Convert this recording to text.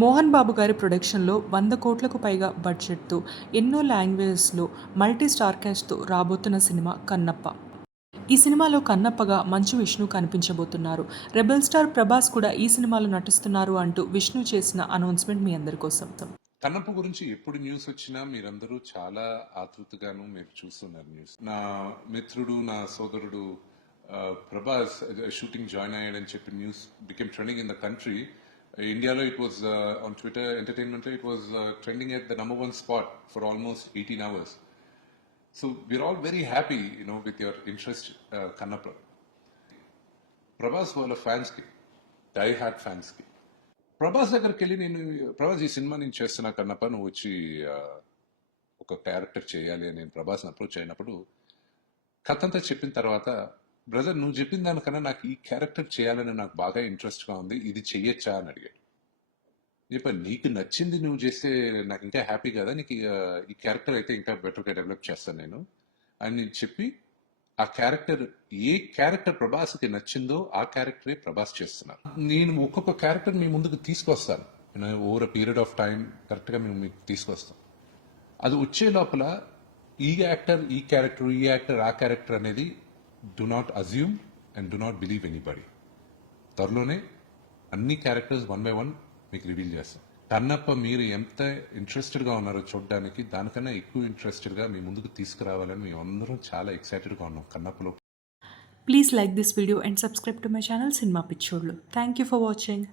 మోహన్ బాబు గారి ప్రొడక్షన్లో వంద కోట్లకు పైగా బడ్జెట్తో ఎన్నో లాంగ్వేజెస్లో మల్టీ స్టార్ క్యాస్ట్తో రాబోతున్న సినిమా కన్నప్ప. ఈ సినిమాలో కన్నప్పగా మంచు విష్ణు కనిపించబోతున్నారు. రెబెల్ స్టార్ ప్రభాస్ కూడా ఈ సినిమాలో నటిస్తున్నారు అంటూ విష్ణు చేసిన అనౌన్స్మెంట్ మీ అందరి కోసం. కన్నప్ప గురించి ఎప్పుడు న్యూస్ వచ్చినా మీరందరూ చాలా ఆతృతగాను మీరు చూస్తున్నారు న్యూస్. నా మిత్రుడు నా సోదరుడు ప్రభాస్ షూటింగ్ జాయిన్ అయ్యాడని చెప్పి news became trending in the country. ఇండియాలో it was on Twitter entertainment it was trending at the number one spot for almost eighteen hours so we're all very happy you know with your interest Kannappa Prabhas వాళ్ళ ఫ్యాన్స్కి die hard ఫ్యాన్స్కి ప్రభాస్ దగ్గరికి వెళ్ళి నేను ప్రభాస్ ఈ cinema నేను చేస్తున్నా కన్నప్ప నువ్వు వచ్చి ఒక క్యారెక్టర్ చేయాలి అని నేను ప్రభాస్ని అప్రోచ్ అయినప్పుడు కథ అంతా చెప్పిన తర్వాత బ్రదర్ నువ్వు చెప్పిన దానికన్నా నాకు ఈ క్యారెక్టర్ చేయాలని నాకు బాగా ఇంట్రెస్ట్గా ఉంది. ఇది చెయ్యొచ్చా అని అడిగాడు. చెప్పాను నీకు నచ్చింది నువ్వు చేస్తే నాకు ఇంకా హ్యాపీ కదా నీకు ఈ, క్యారెక్టర్ అయితే ఇంకా బెటర్గా డెవలప్ చేస్తాను నేను అని చెప్పి ఆ క్యారెక్టర్ ఏ క్యారెక్టర్ ప్రభాస్కి నచ్చిందో ఆ క్యారెక్టరే ప్రభాస్ చేస్తున్నాను నేను ఒక్కొక్క క్యారెక్టర్ మీ ముందుకు తీసుకొస్తాను. Over a period of time కరెక్ట్గా మేము మీకు తీసుకొస్తాం. అది వచ్చే లోపల ఈ యాక్టర్ ఈ క్యారెక్టర్ ఈ యాక్టర్ ఆ క్యారెక్టర్ అనేది do not assume and do not believe anybody త్వరలోనే అన్ని క్యారెక్టర్స్ వన్ బై వన్ మీకు రివీల్ చేస్తాం. కన్నప్ప మీరు ఎంత ఇంట్రెస్టెడ్గా ఉన్నారో చూడడానికి దానికన్నా ఎక్కువ ఇంట్రెస్టెడ్గా మీ ముందుకు తీసుకురావాలని మేము అందరం చాలా ఎక్సైటెడ్గా ఉన్నాం కన్నప్పలో. Please like this video and subscribe to my channel cinema పిచ్చోళ్ళు థ్యాంక్ యూ ఫర్ వాచింగ్